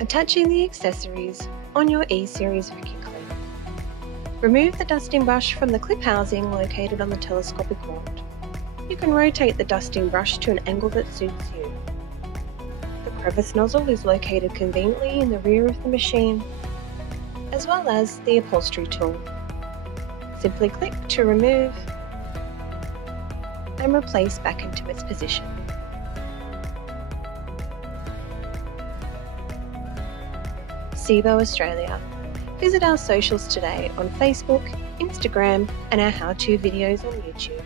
Attaching the accessories on your E-Series vacuum cleaner. Remove the dusting brush from the clip housing located on the telescopic wand. You can rotate the dusting brush to an angle that suits you. The crevice nozzle is located conveniently in the rear of the machine, as well as the upholstery tool. Simply click to remove and replace back into its position. SEBO Australia. Visit our socials today on Facebook, Instagram, and our how-to videos on YouTube.